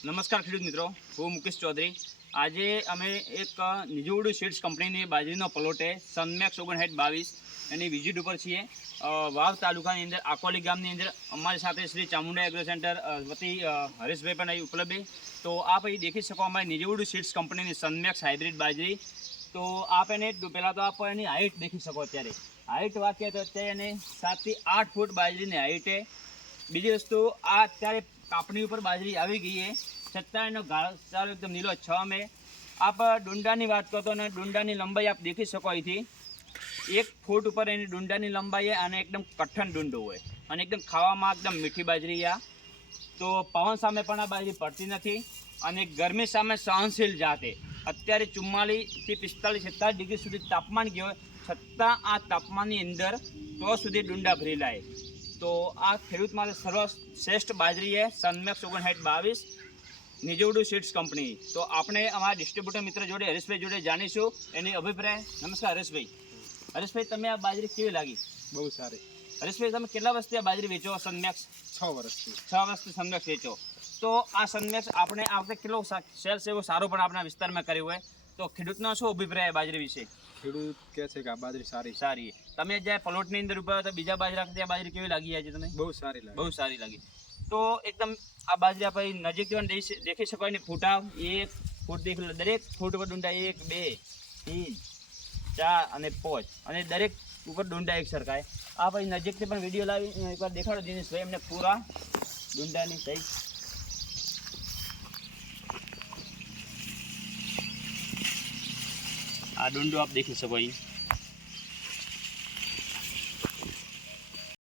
નમસ્કાર ખેડૂત મિત્રો, હું મુકેશ ચૌધરી. આજે અમે એક નિજોવડુ સીડ્સ કંપનીની બાજરીનો પ્લોટ સનમેક્સ 5922 એની વિઝિટ ઉપર છીએ. વાવ તાલુકાની અંદર આકોલી ગામની અંદર અમારી સાથે શ્રી ચામુંડા એગ્રો સેન્ટર વતી હરેશભાઈ પણ અહીં ઉપલબ્ધ. તો આપ અહીં દેખી શકો અમારી નિજોવડુ સીડ્સ કંપનીની સનમેક્સ હાઇબ્રિડ બાજરી. તો આપ એને પહેલાં તો આપ એની હાઇટ દેખી શકો. અત્યારે હાઇટ વાંચીએ તો અત્યારે એને 7 થી 8 ફૂટ બાજરીની હાઇટ છે. બીજી વસ્તુ, આ અત્યારે કાપણી ઉપર બાજરી આવી ગઈ છે, છતાં એનો ઘાસચારો એકદમ નીલો છમ છે. આપ ડુંડાની વાત કરો તો ડુંડાની લંબાઈ આપ દેખી શકો. અહીંથી 1 ફૂટ ઉપર એની ડુંડાની લંબાઈ છે અને એકદમ કઠણ ડુંડો હોય અને એકદમ ખાવામાં એકદમ મીઠી બાજરી. આ તો પવન સામે પણ આ બાજરી પડતી નથી અને ગરમી સામે સહનશીલ જાતે. અત્યારે 44 થી 45 47 ડિગ્રી સુધી તાપમાન ગયું હોય, છતાં આ તાપમાનની અંદર તો સુધી ડુંડા ભરેલા છે. તો આ ખેડૂત માટે સર્વશ્રેષ્ઠ બાજરી છે સનમેક્સ 5922 નિજોવડુ સીડ્સ કંપની. તો આપણે અમારા ડિસ્ટ્રીબ્યુટર મિત્ર જોડે હરેશભાઈ જોડે જાણીશું એની અભિપ્રાય. નમસ્કાર હરેશભાઈ. હરેશભાઈ, તમે આ બાજરી કેવી લાગી? બહુ સારી. હરેશભાઈ, તમે કેટલા વર્ષથી આ બાજરી વેચો? સનમેક્સ 6 વર્ષથી. 6 વર્ષથી સનમેક્સ વેચો. તો આ સનમેક્સ આપણે આ વખતે કેટલો સેલ્સ એવો સારો પણ આપણા વિસ્તારમાં કર્યો હોય, તો ખેડૂતનો શું અભિપ્રાય બાજરી વિશે? ખેડૂત કહે છે કે આ બાજરી સારી સારી. તમે જ્યાં પ્લોટની અંદર ઉભા તો બીજા બાજરા કરતા આ બાજરી કેવી લાગી આજે તમે? બહુ સારી લાગે. બહુ સારી લાગી. તો એકદમ આ બાજરી આપણે નજીક દેખી શકો. એની ફૂટા 1 ફૂટ દેખી લો. દરેક ફૂટ ઉપર ડુંડા 1 2 3 4 અને 5 અને દરેક ઉપર ડુંડા એક સરખાય. આ પછી નજીકથી પણ વિડીયો લાવી એકવાર દેખાડો દિનેશભાઈ એમને પૂરા ડુંડાની સહી. આ ડુંડો આપ દેખી શકો અહીં.